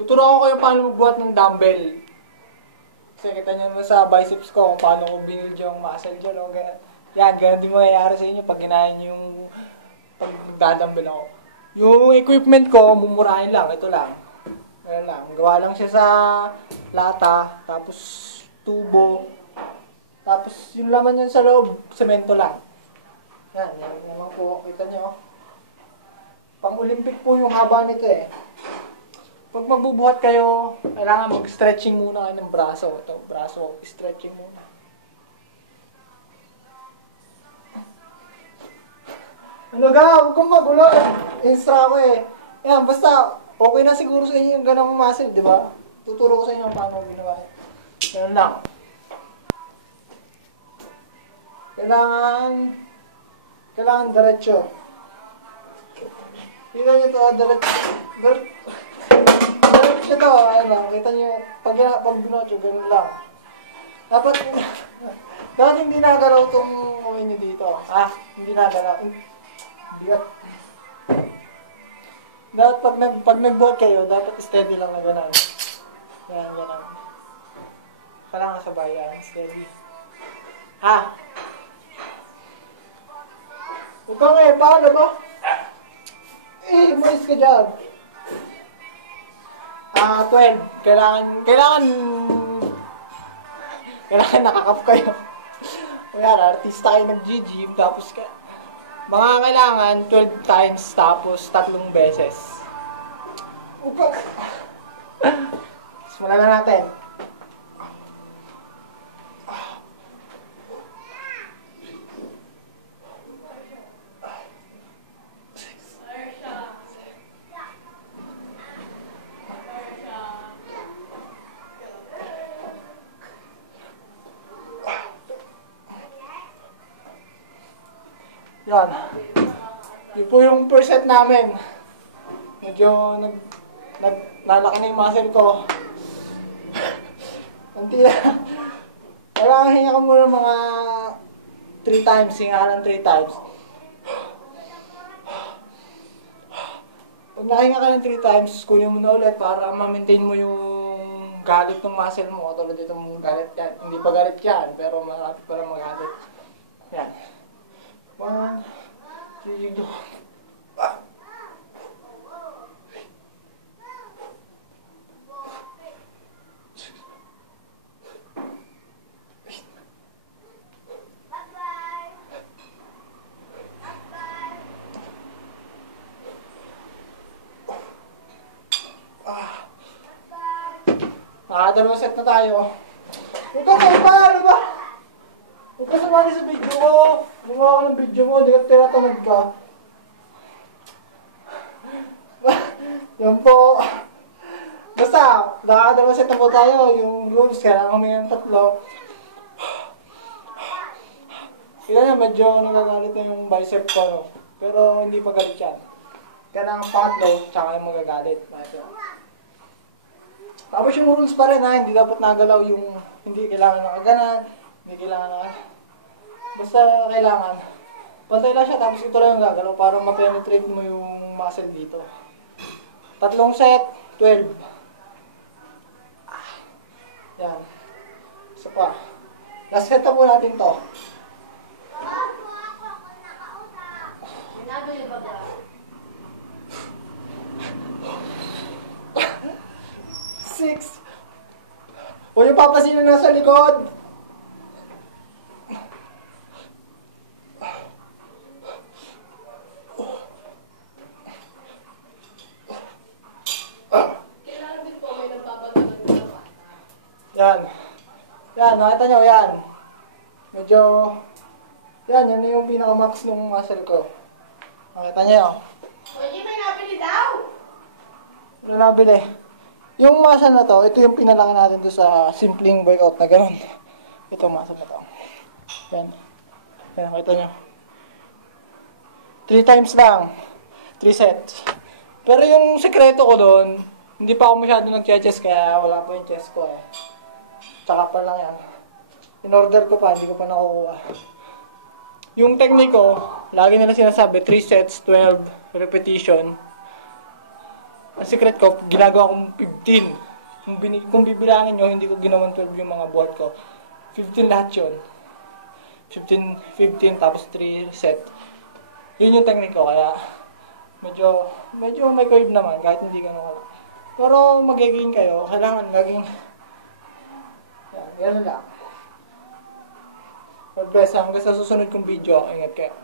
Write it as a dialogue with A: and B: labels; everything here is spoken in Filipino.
A: Tuturuan ko kayo paano magbuhat ng dumbbell. Kasi kita nyo naman sa biceps ko kung paano ko binuild yung muscle dyan. O, ganun. Yan, ganun din mangyayari sa inyo pag ginahin yung pag nagdadumbbell ako. Yung equipment ko, mumurahin lang. Ito lang. Ganun lang. Gawa lang siya sa lata, tapos tubo, tapos yung laman yun sa loob, semento lang. Yan, yan naman po. Kita nyo. Pang-Olympic po yung haba nito eh. Pag magbubuhat kayo, kailangan mag-stretching muna kayo ng braso. Ito, braso, stretching muna. Ano ga? Huwag kang magulo. Instra ko eh. Yan, basta, okay na siguro sa inyo yung ganang muscle, di ba? Tuturo ko sa inyo paano ginawa. Ganun lang. Kailangan, kailangan diretso. Tingnan nyo to, diretso. Diretso. Diretso to, ayun lang. Kita nyo, pag, pag binotso, ganun lang. Dapat, dapat hindi nagalaw tong kamay nyo dito. Ah, hindi nagalaw. Bigat. Dapat pag, nag, pag nag-boat kayo, dapat steady lang na gano'n. Yan, gano'n. Kailangan sabay yan, steady. Ah! Huwag ka nga eh, paano ba? Eh, umayos ka dyan. Ah, 12. Kailangan, kailangan, kailangan nakakap kayo. Yan, artista kayo nag-gym, tapos ka, mga kailangan 12 times, tapos tatlong beses. Upa. Simulan na natin. Yan. Yun po yung first set namin. Medyo nag, nag, nalaki na yung muscle ko. Kunti na. Kailangan hinga ka muna mga 3 times. Hinga ka ng 3 times. Pag nakahinga ka ng 3 times, kunin mo na ulit para ma-maintain mo yung galit ng muscle mo. Katulad dito mong galit yan. Hindi pa galit yan, pero malapit pa lang magalit. Yan. One, two, go. Ah. Ah. Nakadalawang set na tayo. Ito, kaya ba? Ano ba? Huwag ka sumali sa video ko. Gumawa ko ng video mo, di ka tinatamad ka. Yan po. Basta, nakakadalawa set na po tayo. Yung rules, kailangan kami ng tatlo. Kaya na, medyo nagagalit na yung bicep ko. Pero hindi pa galit yan. Kailangan pangatlo, tsaka yung magagalit. Ito. Tapos yung rules pa rin ha, hindi dapat nagalaw yung hindi kailangan nakaganan, hindi kailangan na Basta kailangan. Pantay lang siya, tapos ito lang yung gagalaw para ma-penetrate mo yung muscle dito. Tatlong set, 12. Ah. Yan. Isa pa. Last set na po natin to. Six. O yung papasin na nasa likod.
B: Kailangan din po may nagpapagalan ng bata.
A: Yan. Yan, nakita nyo, yan. Medyo, yan, yan yung pinaka-max ng muscle ko. Nakita nyo yun.
B: Pwede may nabili daw!
A: Wala nabili. Yung muscle na to, ito yung pinalaki natin to sa simpleng workout na gano'n. Ito muscle na to. Yan. Yan, nakita nyo. Three times lang. Three sets. Pero yung sekreto ko doon, hindi pa ako masyado nag-chest kaya wala pa yung chest ko eh. Tsaka pa lang yan. In order ko pa, hindi ko pa nakukuha. Yung technique ko, lagi nila sinasabi, 3 sets, 12 repetition. Ang secret ko, ginagawa kong 15. Kung, bini, kung bibilangin nyo, hindi ko ginawan 12 yung mga buhat ko. 15 lahat yun. 15, 15 tapos 3 set. Yun yung technique ko, kaya medyo, medyo may naman, kahit hindi ganun Pero magiging kayo, kailangan gaging, yan lang. God bless, hanggang sa susunod kong video, ingat kayo.